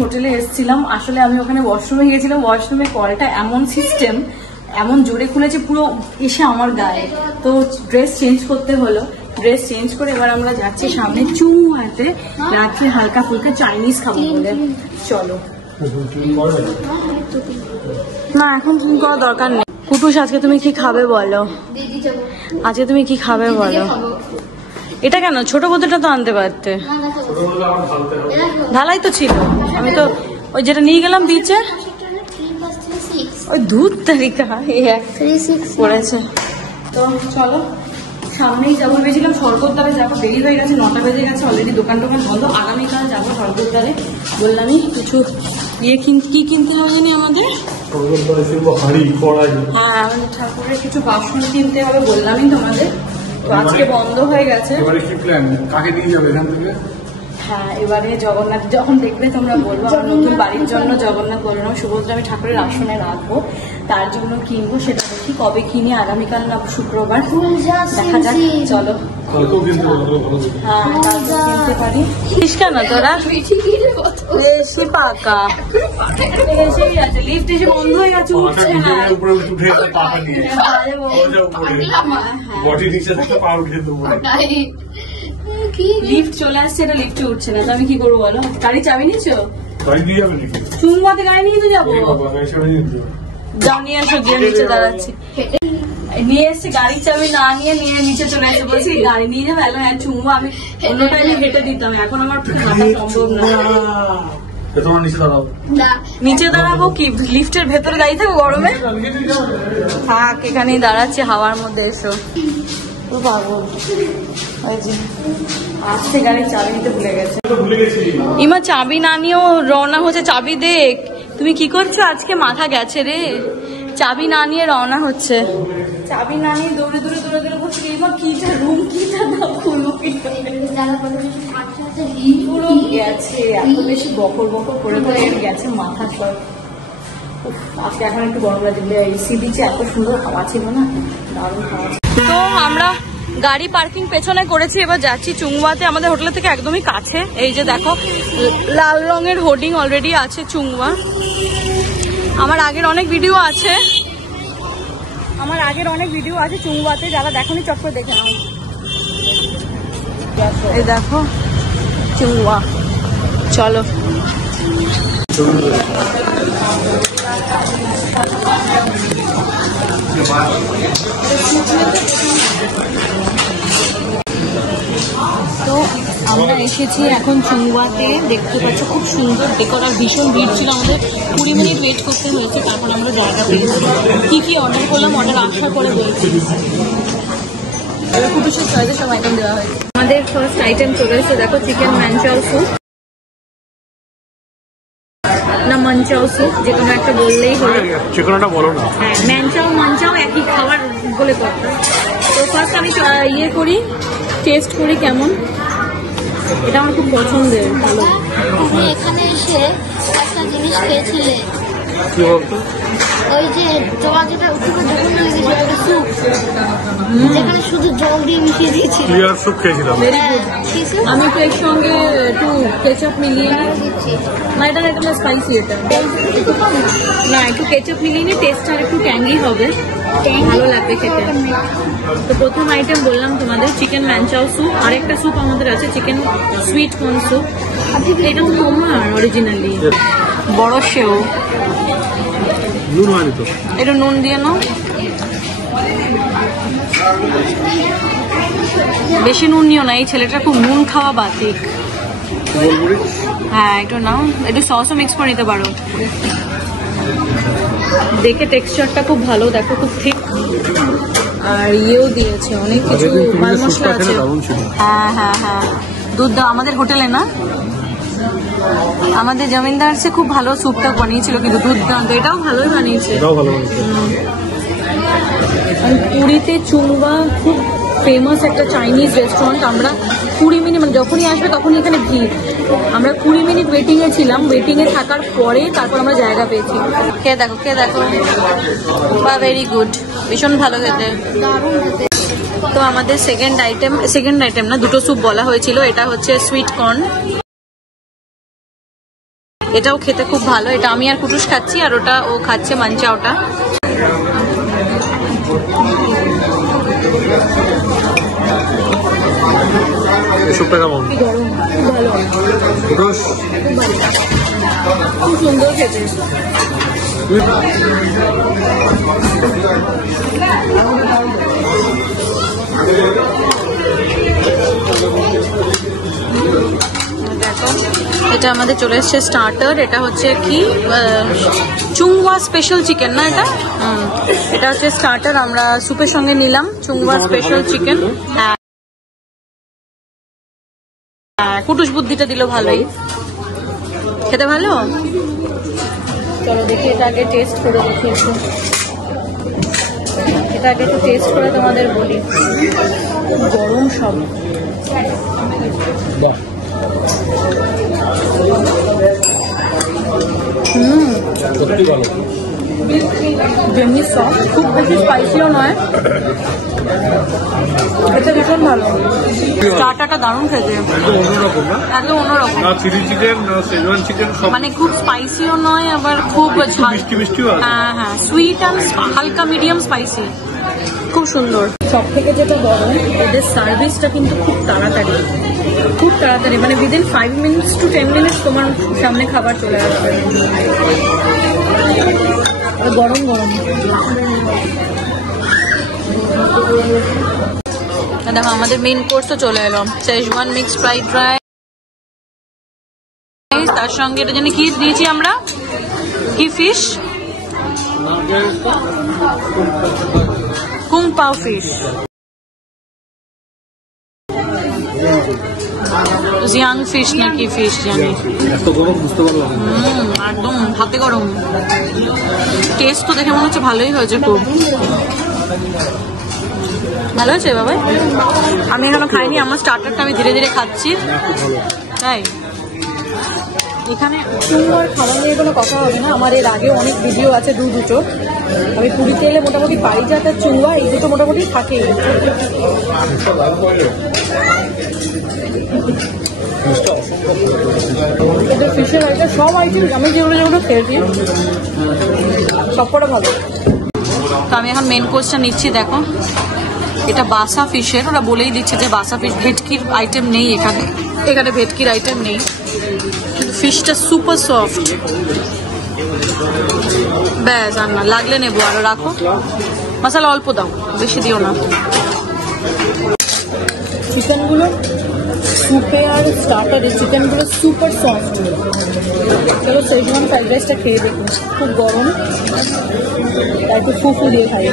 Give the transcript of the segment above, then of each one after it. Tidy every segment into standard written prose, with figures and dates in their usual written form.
হোটেলে এসেছিলাম, আসলে আমি ওখানে ওয়াশরুমে গিয়েছিলাম, ওয়াশরুমে কলটা এমন সিস্টেম এমন জোরে খুলেছে পুরো এসে আমার গায়ে, তো ড্রেস চেঞ্জ করতে হলো। ড্রেস চেঞ্জ করে এবার আমরা যাচ্ছি সামনে চুমুয়াতে রাত্রে হালকা ফুলকা চাইনিজ খাবো বলে। চলো না এখন ড্রিঙ্ক করার দরকার নেই। কুটুস আজকে তুমি কি খাবে বলো, আজকে তুমি কি খাবে বলো? এটা কেন ছোট বোতলটা তো আনতে পারতে, ঢালাই তো ছিল। আমি তো ওই যেটা নিয়ে গেলাম বিচে ওই দুধ তালিকা পড়েছে। তো চলো সামনেই যাবো ভেবেছিলাম, স্বর্গদ্বারে যাবো, দেরি হয়ে গেছে, 9টা বেজে গেছে অলরেডি, দোকান টোকান বন্ধ। আগামীকাল যাবো স্বর্গদ্বারে, বললামই কিছু ইয়ে কি কিনতে হবে জানি আমাদের, হ্যাঁ আমাদের ঠাকুরের কিছু বাসন কিনতে হবে বললামই তোমাদের। তো আজকে বন্ধ হয়ে গেছে। হ্যাঁ এবারে জগন্নাথ যখন দেখবে তোমরা বলবো, আমার নতুন বাড়ির জন্য জগন্নাথ বলরাম সুভদ্রা আমি ঠাকুরের আসনে রাখবো, তার জন্য কিনবো, সেটা দেখি কবে কিনি, আগামীকাল না শুক্রবার দেখা যাক। চলো হ্যাঁ কিনতে পারি। কেন তোরা বেশি পাকা এসেই আছে, লিফট এসে বন্ধ হয়ে গেছে, উঠছে না। লিফট চলে আসছে, এটা লিফটে উঠছে না, তো আমি কি করবো বলো? গাড়ি চাবি নিচ্ছো? চুম্বাতে গাড়ি নিয়ে তো যাবো, জানিয়ে আসো যে নিচে দাঁড়াচ্ছি, নিয়ে এসছে গাড়ির চাবি না নিয়ে নিচে চলে আসছে, বলছি গাড়ি নিয়ে যাবে। হ্যাঁ চুম্বো আমি অন্য টাইমে হেঁটে দিতাম, এখন আমার সম্ভব না। নিচে দাঁড়াবো কি লিফটের ভেতরে দাঁড়িয়ে থাকবো গরমে? থাক এখানেই দাঁড়াচ্ছি হাওয়ার মধ্যে, এসো। পাগল আসতে গাড়ির চাবি নিতে ভুলে গেছে। ইমা চাবি না নিয়েও রওনা হচ্ছে, চাবি দেখ। তুমি কি করছো? আজকে মাথা গেছে রে, চাবি না নিয়ে রওনা হচ্ছে, চাবি না নিয়ে দৌড়ে দৌড়ে দৌড়ে দৌড়ে করছে। ইমা কিটা রুম কিটা দাও খুলো, পুরো গেছে, এত বেশি বকর বকর করে করে গেছে মাথা সব। আজকে এখন একটু গরম লাগছে, এসি দিচ্ছে, এত সুন্দর হাওয়া ছিল না, দারুণ হাওয়া। তো আমরা গাড়ি পার্কিং পেছনে করেছি, এবার যাচ্ছি চুংওয়াতে, আমাদের হোটেল থেকে একদমই কাছে। এই যে দেখো লাল রঙের হোর্ডিং অলরেডি আছে চুংওয়া। আমার আগের অনেক ভিডিও আছে চুংওয়াতে, যারা দেখোনি চট করে দেখে নাও। এই দেখো চুংওয়া, চলো। তো আমরা এসেছি এখন চুংওয়াতে, দেখতে পাচ্ছ খুব সুন্দর ডেকোর, আর ভীষণ ভিড় ছিল, আমাদের 20 মিনিট ওয়েট করতে হয়েছে, তারপর আমরা জায়গা পেয়েছি। কি অর্ডার করলাম অর্ডার আসার পরে বলছি। এবার কুটুসের চয়েসে সব আইটেম দেওয়া হয়েছে। আমাদের ফার্স্ট আইটেম চলে এসেছে, দেখো চিকেন ম্যানচাও স্যুপ না মঞ্চাও স্যুপ, যে কোনো একটা বললেই হলো, যে কোনোটা বলো না। হ্যাঁ মঞ্চাও একই খাবার বলে কথা। তো ফার্স্ট আমি ইয়ে করি, টেস্ট করি কেমন, এটা আমার খুব পছন্দের। ভালো। তুমি এখানে এসে একটা জিনিস খেয়েছিলে, ওই যে তোমার যেটা উঠে যখন লেগেছিল একটা স্যুপ, যেখানে শুধু জল দিয়ে মিশিয়ে দিয়েছিল, ক্লিয়ার স্যুপ খেয়েছিলাম। আমি তো এর সঙ্গে একটু কেচাপ মিলিয়ে নিচ্ছি, না এটা একটু স্পাইসি, এটা না একটু কেচাপ মিলিয়ে নিয়ে টেস্ট আর একটু ট্যাঙ্গি হবে, ভালো লাগবে খেতে। তো প্রথম আইটেম বললাম তোমাদের চিকেন ম্যানচাও স্যুপ, আরেকটা স্যুপ আমাদের আছে চিকেন সুইট কর্ন স্যুপ, এটা তো তোমার অরিজিনালি বড় সেও, একটু নুন দিয়ে নাও, বেশি নুন নিও না, এই ছেলেটা খুব নুন খাওয়া বাতিক। হ্যাঁ একটু নাও, একটু সসও মিক্স করে নিতে পারো। দেখে টেক্সচারটা খুব ভালো, দেখো খুব ঠিক, আর ইয়েও দিয়েছে অনেক কিছু, মাল মশলা আছে। হ্যাঁ দুধ আমাদের হোটেলে না, আমাদের জমিনদার সে খুব ভালো স্যুপটা বানিয়েছিল, কিন্তু দুর্দান্ত, এটাও ভালোই বানিয়েছে। পুরীতে চুংওয়া খুব ফেমাস একটা চাইনিজ রেস্টুরেন্ট। আমরা 20 মিনিট, মানে যখনই আসবে তখনই এখানে ভিড়। আমরা 20 মিনিট ওয়েটিংয়ে ছিলাম, ওয়েটিংয়ে থাকার পরে তারপর আমরা জায়গা পেয়েছি। কে দেখো বা ভেরি গুড, ভীষণ ভালো খেতে। তো আমাদের সেকেন্ড আইটেম না, দুটো স্যুপ বলা হয়েছিল, এটা হচ্ছে সুইট কর্ন, এটাও খেতে খুব ভালো, এটা আমি আর কুটুস খাচ্ছি, আর ওটা ও খাচ্ছে মাঞ্চা ওটা। সুপটা কেমন? গরম, খুব ভালো, কুটুস খুব সুন্দর খেতে। দেখো এটা আমাদের চলে এসছে স্টার্টার। এটা হচ্ছে কি চুংওয়া স্পেশাল চিকেন না এটা? এটা হচ্ছে স্টার্টার, আমরা স্যুপের সঙ্গে নিলাম চুংওয়া স্পেশাল চিকেন। হ্যাঁ, কুটুস বুদ্ধিটা দিল ভালোই, খেতে ভালো। চলো দেখি এটা আগে টেস্ট করে দেখি একটু, এটা আগে একটু টেস্ট করে তোমাদের বলি। গরম সব, যেমনি সফট, খুব বেশি স্পাইসিও নয়, এটা ভীষণ ভালো। চাটাটা দারুণ খেতে, একদম অন্যরকম, মানে খুব স্পাইসিও নয় আবার খুব ঝাল। হ্যাঁ হ্যাঁ, সুইট অ্যান্ড হালকা মিডিয়াম স্পাইসি, খুব সুন্দর। সব থেকে যেটা বড়, এদের সার্ভিসটা কিন্তু খুব তাড়াতাড়ি, খুব তাড়াতাড়ি, মানে উইদিন 5 minutes to 10 minutes তোমার সামনে খাবার চলে আসবে, গরম গরম। দেখো আমাদের মেইন কোর্সও চলে এলো, শেজওয়ান মিক্সড ফ্রাইড রাইস, তার সঙ্গে এটা জানি কি দিয়েছি আমরা, কি ফিশ, কুং পাও ফিশ, জিয়াং ফিশ না কি ফিশ জানি, একদম হাতে গরম। টেস্ট তো দেখে মনে হচ্ছে ভালোই হয়েছে, খুব ভালো হয়েছে বাবা। আমি এখনো খাইনি, আমার স্টার্টারটা আমি ধীরে ধীরে খাচ্ছি। তাই এখানে চুংওয়ার খাবার নিয়ে কোনো কথা হবে না, আমার এর আগে অনেক ভিডিও আছে দুটো। আমি পুরীতে এলে মোটামুটি পারিজাত আর চুংওয়া এই দুটো মোটামুটি থাকেই। এটা ফিশের আইটেম, সব আইটেম আমি যেগুলো যেগুলো খেয়েছি সবকটা ভালো। তো আমি এখন মেন কোর্সটা নিচ্ছি। দেখো এটা বাসা ফিশের, ওরা বলেই দিচ্ছে যে বাসা ফিশ, ভেটকির আইটেম নেই এখানে, এখানে ভেটকির আইটেম নেই, কিন্তু ফিশটা সুপার সফট। ব্যাস আর না, লাগলে নেবো, আরো রাখো, মশলা অল্প দাও, বেশি দিও না। চিকেনগুলো স্যুপে আর স্টার্টারে চিকেনগুলো সুপার সফট। চলো শেজওয়ান ফ্রাইড রাইসটা খেয়ে দেখুন, খুব গরম, তাই একটু ফুফু দিয়ে খাই।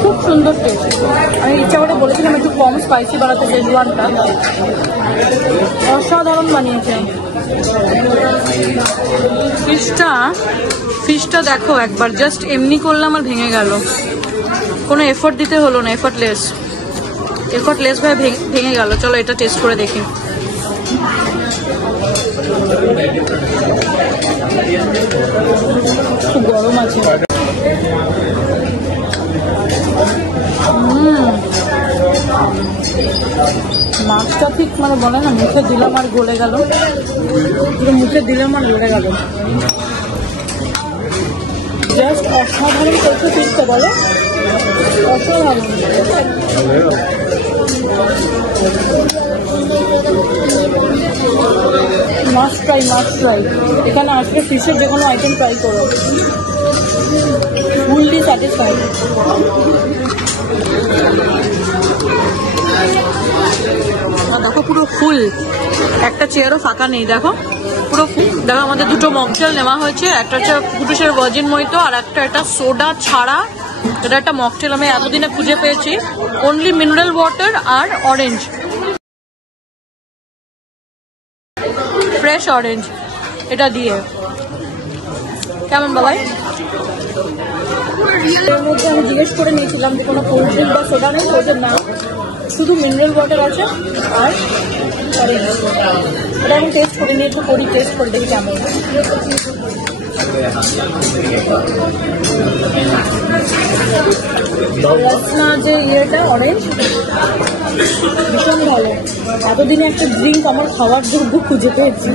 খুব সুন্দর টেস্ট। আমি ইচ্ছা করে বলেছিলাম একটু কম স্পাইসি বানাতে, শেজওয়ানটা অসাধারণ বানিয়েছে। ফিশটা দেখো একবার, জাস্ট এমনি করলাম আর ভেঙে গেল, কোনো এফোর্ট দিতে হলো না, এফোর্টলেস ভাবে ভেঙে গেল। চলো এটা টেস্ট করে দেখি। খুব গরম আছে। মাছটা ঠিক মানে বলে না, মুখে দিলাম আর গলে গেল, মুখে দিলাম আর গলে গেল, জাস্ট অসাধারণ করতে ফিরতে বলো, অসাধারণ। মাস্ট ট্রাই, এখানে আসলে ফিশের যে কোনো আইটেম ট্রাই করো, ফুললি স্যাটিসফাইড। দেখো পুরো ফুল, একটা চেয়ারও ফাঁকা নেই, দেখো পুরো ফুল। দেখো আমাদের দুটো মকটেল নেওয়া হয়েছে, একটা হচ্ছে কুটুসের ভার্জিন মইতো, আর একটা এটা সোডা ছাড়া। এটা একটা মকটেল আমি এতদিনে খুঁজে পেয়েছি, অনলি মিনারেল ওয়াটার আর অরেঞ্জ, ফ্রেশ অরেঞ্জ, এটা দিয়ে। কেমন বাবাই? এর মধ্যে আমি জিজ্ঞেস করে নিয়েছিলাম যে কোনো কোল্ড ড্রিঙ্ক বা সোডা নেই, ওদের না, শুধু মিনারেল ওয়াটার আছে আর অরেঞ্জ। এটা আমি টেস্ট করে নিয়ে একটু করি, টেস্ট করে দেখি কেমন। রসনা যে ইয়েটা অরেঞ্জ ভীষণ ভালো। এতদিনে একটা ড্রিঙ্ক আমার খাওয়ার যোগ্য খুঁজে পেয়েছি।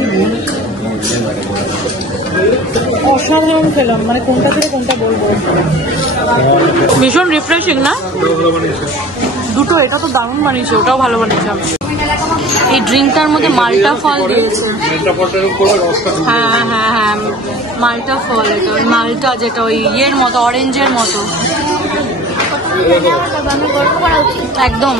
অসাধারণ খেলাম, মানে কোনটা থেকে কোনটা বলবো। ভীষণ রিফ্রেশিং না দুটো, এটা তো দারুণ বানিয়েছে, ওটাও ভালো বানিয়েছে। এই ড্রিঙ্কটার মধ্যে মাল্টা ফল দিয়েছে। হ্যাঁ হ্যাঁ হ্যাঁ, মাল্টা ফল, এটা ওই মাল্টা যেটা ওই ইয়ের মতো, অরেঞ্জের মতো একদম।